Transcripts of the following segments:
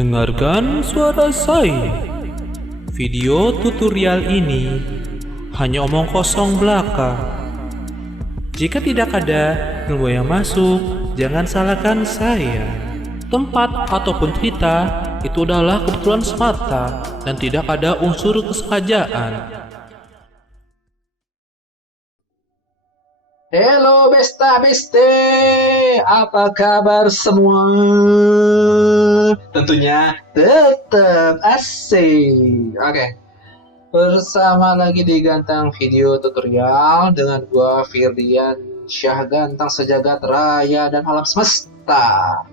Dengarkan suara saya. Video tutorial ini hanya omong kosong belaka. Jika tidak ada ilmu yang masuk, jangan salahkan saya. Tempat ataupun cerita itu adalah kebetulan semata dan tidak ada unsur kesengajaan. Halo Besta Beste, apa kabar semua? Tentunya tetap asik. Oke, bersama lagi di Ganteng Video Tutorial dengan gua Firdian Syah Ganteng sejagat raya dan alam semesta.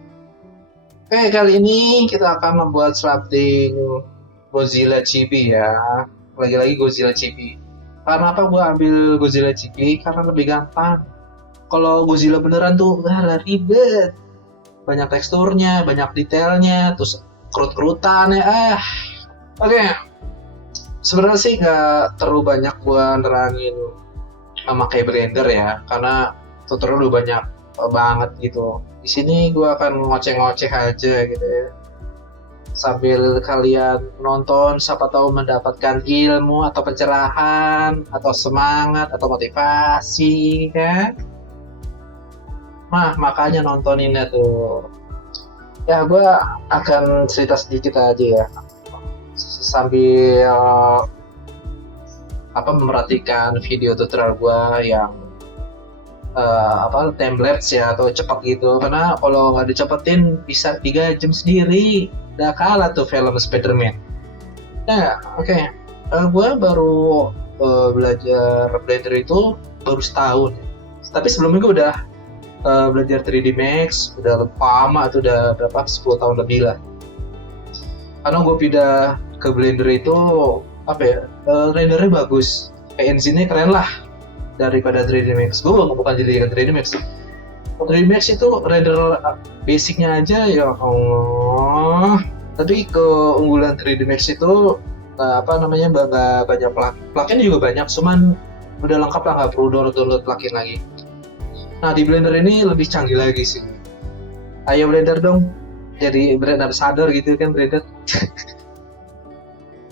Oke, kali ini kita akan membuat slapting Godzilla Chibi ya. Lagi-lagi Godzilla Chibi. Karena apa gue ambil Godzilla Chibi? Karena lebih gampang. Kalau Godzilla beneran tuh ribet. Banyak teksturnya, banyak detailnya, terus kerut-kerutan ya. Oke. Sebenarnya sih nggak terlalu banyak gue nerangin memakai Blender ya, karena tutorial udah banyak banget gitu. Di sini gue akan ngoceh-ngoceh aja gitu ya. Sambil kalian nonton, siapa tahu mendapatkan ilmu atau pencerahan atau semangat atau motivasi kan. Nah, makanya nontonin tuh. Ya, gue akan cerita sedikit aja ya, sambil memperhatikan video tutorial gue yang templates ya atau cepat gitu, karena kalau nggak dicepetin bisa 3 jam sendiri, udah kalah tuh film Spider-Man. Nah, oke. Gue baru belajar Blender itu baru setahun, tapi sebelumnya gue udah belajar 3D Max udah lama tuh, udah berapa 10 tahun lebih lah. Karena gue pindah ke Blender itu rendernya bagus, kayak engine-nya keren lah daripada 3D Max. Gue bukan jadi 3D Max. 3D Max itu render basicnya aja ya Allah. Tapi keunggulan 3D Max itu banyak plugin juga banyak, cuman udah lengkap lah, nggak perlu download plugin lagi. Nah, di Blender ini lebih canggih lagi sih. Ayo Blender dong, jadi brand ambassador gitu kan Blender.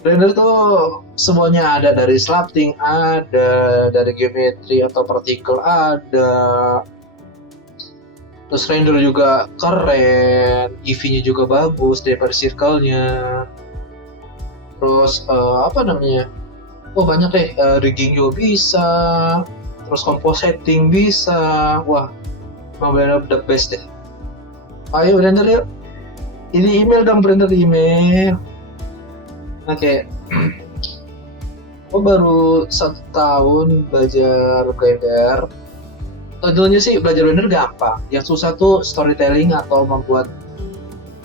Blender tuh semuanya ada, dari sculpting ada, dari geometri atau partikel ada, terus render juga keren, EV-nya juga bagus daripada circle-nya. Terus banyak deh, rigging juga bisa, terus compositing bisa. Wah, Blender the best deh. Ayo Blender yuk, ini email dong Blender, email. Oke. Gue baru 1 tahun belajar Blender. Tentunya sih belajar Blender gampang. Yang susah tuh storytelling atau membuat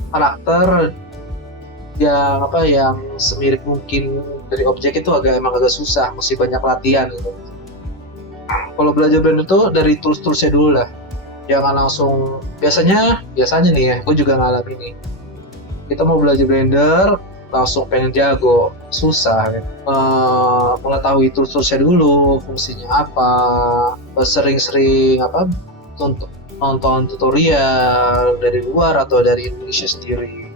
karakter yang semirip mungkin dari objek itu emang agak susah, mesti banyak latihan gitu. Kalau belajar Blender tuh dari tools-toolsnya dulu lah. Jangan langsung, biasanya nih ya, gue juga ngalamin nih. Kita mau belajar Blender langsung pengen jago, susah kan? Mengetahui tools-toolsnya dulu, fungsinya apa, sering-sering nonton tutorial dari luar atau dari Indonesia sendiri.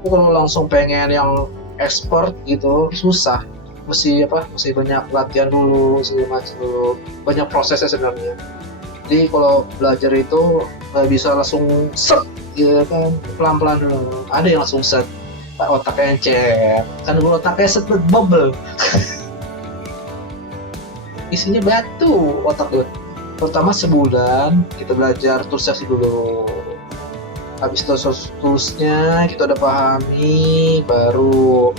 Kalau langsung pengen yang expert gitu susah, mesti banyak latihan dulu, segala macam dulu, banyak prosesnya sebenarnya. Jadi kalau belajar itu nggak bisa langsung set gitu kan, pelan-pelan dulu. Ada yang langsung set, otaknya encer, kan dulu otaknya set bubble. Isinya batu otak tuh. Pertama sebulan kita belajar toolsnya dulu. Habis itu toolsnya kita udah pahami, baru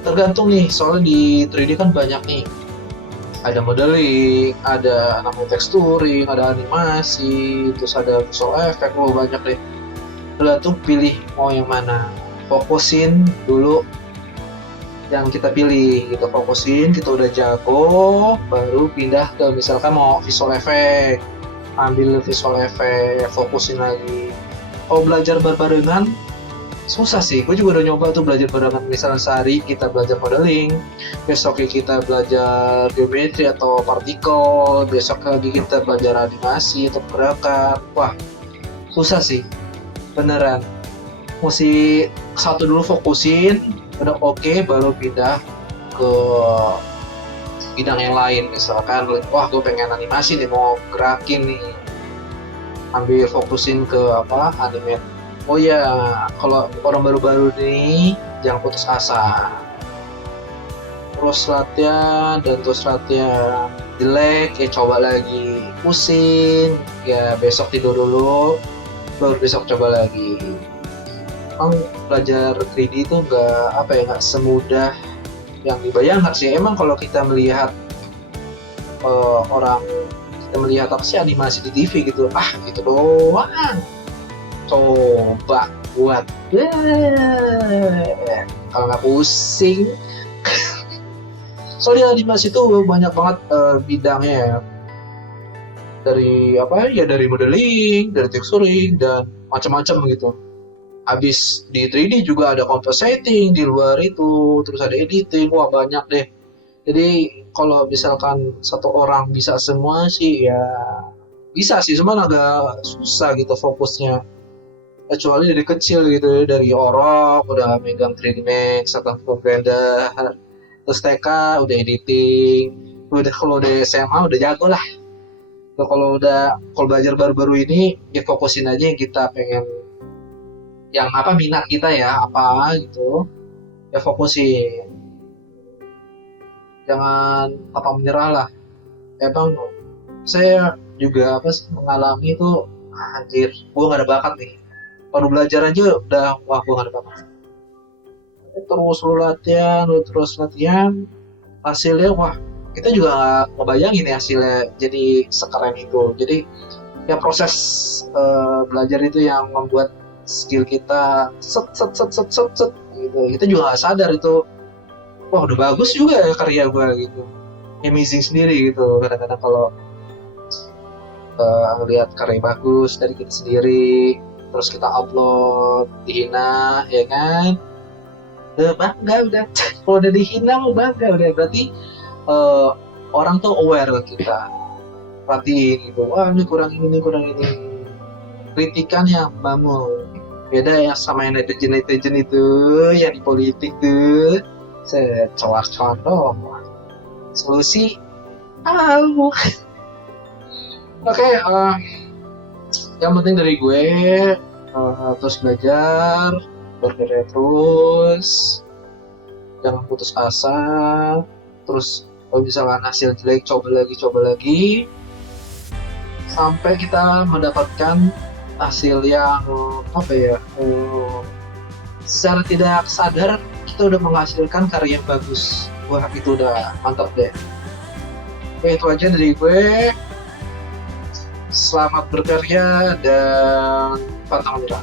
tergantung nih, soalnya di 3D kan banyak nih. Ada modeling, ada namanya texturing, ada animasi, terus ada visual effect, banyak deh. Tergantung pilih mau yang mana. Fokusin dulu yang kita pilih, kita fokusin, kita udah jago, baru pindah ke misalkan mau visual effect, ambil visual effect, fokusin lagi. Kalau belajar berbarengan susah sih, gue juga udah nyoba tuh belajar barengan. Misalnya sehari kita belajar modeling, besoknya kita belajar geometri atau partikel, besok lagi kita belajar animasi atau gerakan. Wah, susah sih beneran. mesti satu dulu fokusin, udah oke baru pindah ke bidang yang lain. Misalkan wah gue pengen animasi nih, mau gerakin nih, ambil fokusin ke apa, anime. Oh ya, kalau orang baru-baru nih jangan putus asa, terus latihan jelek ya coba lagi, pusing ya besok tidur dulu baru besok coba lagi. Emang belajar 3D itu nggak semudah yang dibayangkan sih. Emang kalau kita melihat orang, kita melihat apa sih animasi di TV gitu, gitu doang, coba buat kalau nggak pusing. Soalnya animasi itu banyak banget bidangnya ya. Dari apa ya, dari modeling, dari texturing dan macam-macam gitu. Habis di 3D juga ada compositing di luar itu, terus ada editing, wah banyak deh. Jadi kalau misalkan satu orang bisa semua sih ya bisa sih, cuman agak susah gitu fokusnya. Kecuali dari kecil gitu, dari orok udah megang 3D Max atau Blender, terus TK udah editing, kalau udah SMA udah jago lah. Kalau belajar baru-baru ini ya fokusin aja yang kita pengen, yang apa minat kita ya apa gitu, ya fokusin, jangan apa menyerah lah. Emang saya juga apa sih mengalami itu, anjir gue gak ada bakat nih, baru belajar aja udah wah gue gak ada bakat. Terus latihan, hasilnya wah kita juga gak ngebayangin ya hasilnya jadi sekeren itu. Jadi ya proses belajar itu yang membuat skill kita set gitu. Kita juga gak sadar itu, wah udah bagus juga ya karya gue gitu, amazing sendiri gitu. Kadang-kadang kalau lihat karya bagus dari kita sendiri terus kita upload, dihina ya kan, bangga udah. Kalau udah dihina mau bangga udah, berarti orang tuh aware kita, perhatiin gitu, wah ini kurang ini kritikan yang bangun. Beda ya sama yang netizen itu yang di politik tuh, cowar dong solusi. Oke, yang penting dari gue terus belajar, berkarya terus, jangan putus asa. Terus kalau misalkan hasil jelek coba lagi sampai kita mendapatkan hasil yang apa ya, secara tidak sadar kita udah menghasilkan karya yang bagus. Wah itu udah mantap deh. Oke, itu aja dari gue. Selamat berkarya dan pantang menyerah.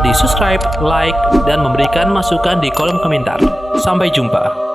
di subscribe, like, dan memberikan masukan di kolom komentar. Sampai jumpa.